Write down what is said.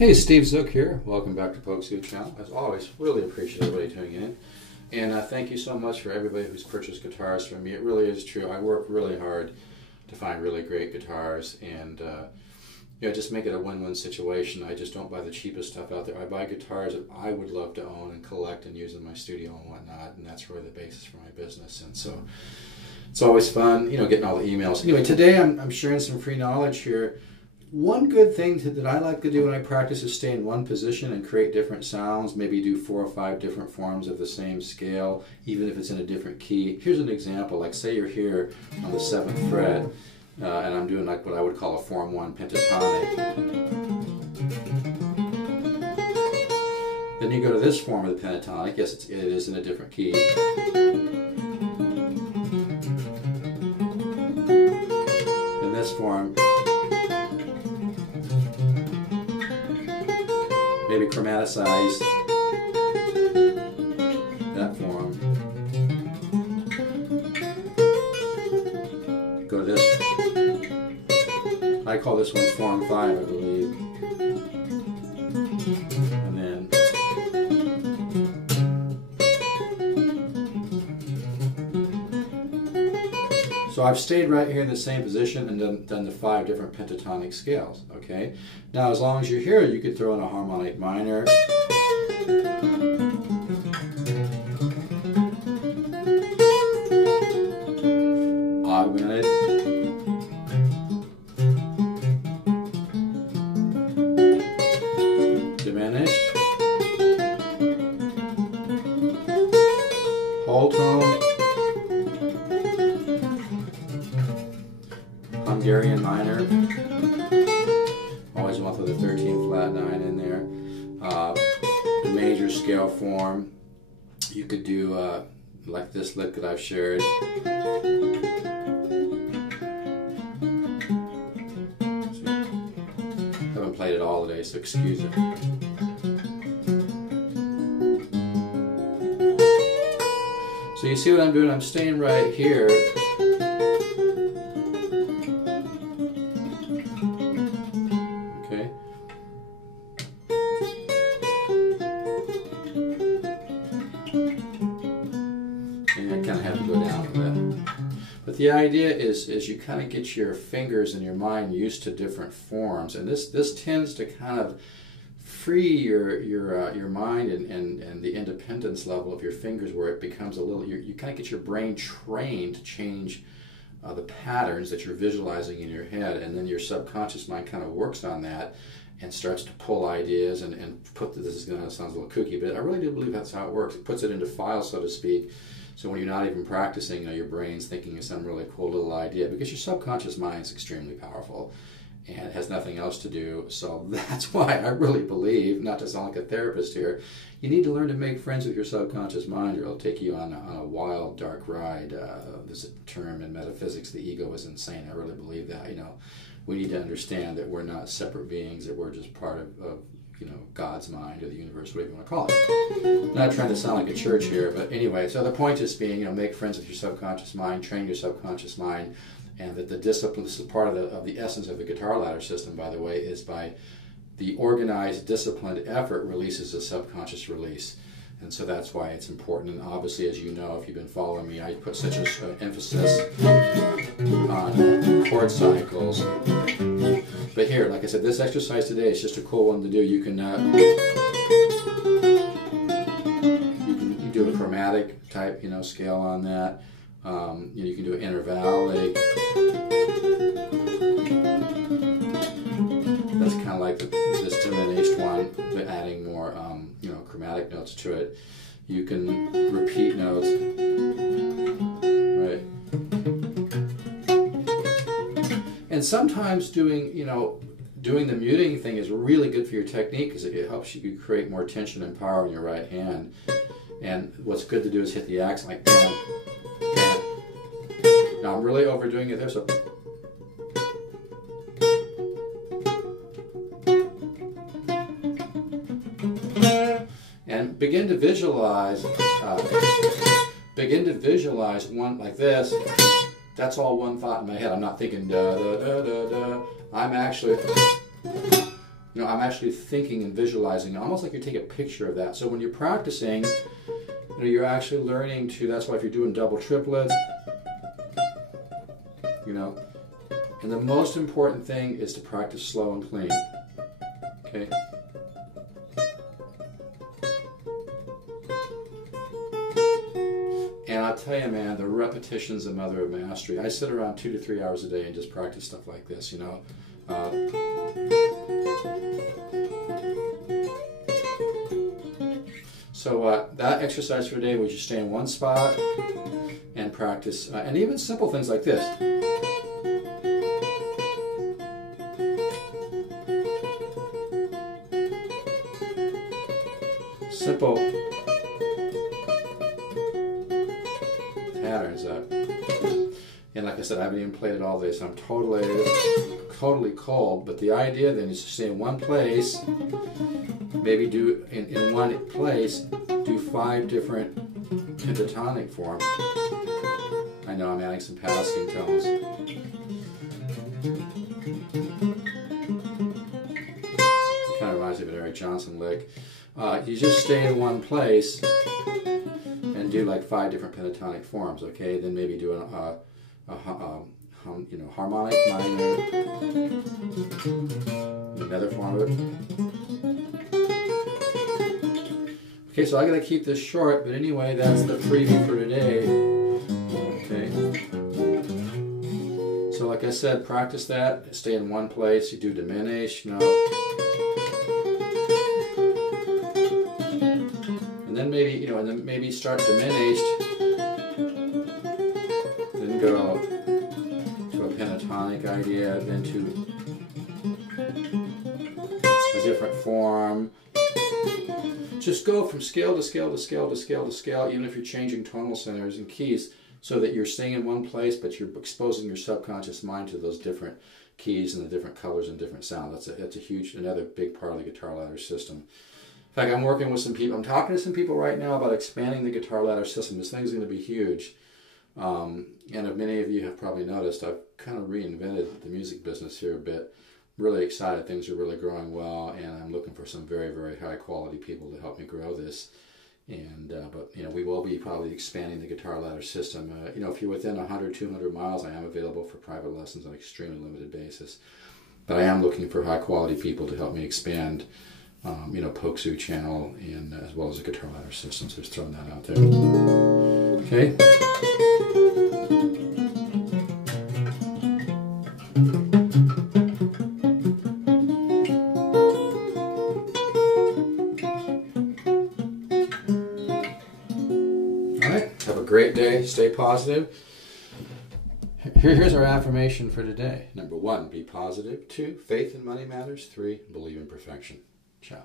Hey, Steve Zook here. Welcome back to Polk's channel. As always, really appreciate everybody tuning in. And thank you so much for everybody who's purchased guitars from me. It really is true. I work really hard to find really great guitars and just make it a win-win situation. I just don't buy the cheapest stuff out there. I buy guitars that I would love to own and collect and use in my studio and whatnot, and that's really the basis for my business. And so it's always fun, getting all the emails. Anyway, today I'm sharing some free knowledge here. One good thing that I like to do when I practice is stay in one position and create different sounds, maybe do 4 or 5 different forms of the same scale, even if it's in a different key. Here's an example, like say you're here on the 7th fret, and I'm doing like what I would call a form 1 pentatonic. Then you go to this form of the pentatonic. Yes, it is in a different key. In this form, maybe chromaticize that form. Go to this. I call this one form 5, I believe. And then so I've stayed right here in the same position and done the 5 different pentatonic scales, okay? Now, as long as you're here, you could throw in a harmonic minor. Augmented. Diminished. Whole tone. Hungarian minor. Always went with a 13 flat 9 in there. The major scale form, you could do like this lick that I've shared. Haven't played it all today, so excuse it. So you see what I'm doing? I'm staying right here. Okay. And I kind of have to go down a bit. But the idea is you kind of get your fingers and your mind used to different forms, and this tends to kind of free your mind and the independence level of your fingers, where it becomes a little, you kind of get your brain trained to change the patterns that you're visualizing in your head, and then your subconscious mind kind of works on that and starts to pull ideas and put, this is going to sound a little kooky, but I really do believe that's how it works. It puts it into files, so to speak, so when you're not even practicing, your brain's thinking of some really cool little idea, because your subconscious mind is extremely powerful and it has nothing else to do. So that's why I really believe, not to sound like a therapist here, you need to learn to make friends with your subconscious mind, or it'll take you on a wild, dark ride. There's a term in metaphysics, the ego is insane. I really believe that. We need to understand that we're not separate beings, that we're just part of God's mind, or the universe, whatever you want to call it. I'm not trying to sound like a church here, but anyway, so the point is being, make friends with your subconscious mind, train your subconscious mind, and that the discipline, this is part of the essence of the guitar ladder system, by the way, is by the organized, disciplined effort releases a subconscious release. And so that's why it's important. And obviously, as you know, if you've been following me, I put such an emphasis on chord cycles. But here, like I said, this exercise today is just a cool one to do. You can you do a chromatic type, scale on that. You can do an intervallic. That's kind of like this diminished one, but adding more, chromatic notes to it. You can repeat notes, right? And sometimes doing the muting thing is really good for your technique, because it helps you create more tension and power in your right hand. And what's good to do is hit the accent like bam, bam. Now I'm really overdoing it there, so. And begin to visualize one like this. That's all one thought in my head. I'm not thinking da da da da da. I'm actually, You know, I'm actually thinking and visualizing, almost like you take a picture of that. So when you're practicing, you know, you're actually learning to, that's why if you're doing double triplets, you know, and the most important thing is to practice slow and clean, okay? And I'll tell you, man, the repetition's the mother of mastery. I sit around 2 to 3 hours a day and just practice stuff like this, you know. So that exercise for today was you stay in one spot and practice, and even simple things like this. Simple patterns. And like I said, I haven't even played it all day, so I'm totally cold. But the idea then is to stay in one place, maybe do in one place, do 5 different pentatonic forms. I know I'm adding some passing tones. Kind of reminds me of an Eric Johnson lick. You just stay in one place and do like 5 different pentatonic forms, okay? Then maybe do you know, harmonic minor, another form of it. Okay, so I gotta keep this short, but anyway, that's the freebie for today. Okay. So like I said, practice that. Stay in one place. You do diminish, you know. And then maybe, you know, and then maybe start diminished. Then go to a pentatonic idea, then to a different form. Just go from scale to scale to scale to scale to scale, even if you're changing tonal centers and keys, so that you're staying in one place, but you're exposing your subconscious mind to those different keys and the different colors and different sounds. That's a huge, another big part of the guitar ladder system. In fact, I'm working with some people. I'm talking to some people right now about expanding the guitar ladder system. This thing's going to be huge. And as many of you have probably noticed, I've kind of reinvented the music business here a bit. Really excited. Things are really growing well, and I'm looking for some very, very high quality people to help me grow this. And but you know, we will be probably expanding the guitar ladder system. You know, if you're within 100, 200 miles, I am available for private lessons on an extremely limited basis. But I am looking for high quality people to help me expand, you know, Pokesoo channel, and as well as the guitar ladder system. So just throwing that out there. Okay. Have a great day. Stay positive. Here's our affirmation for today. Number 1, be positive. 2, faith in money matters. 3, believe in perfection. Ciao.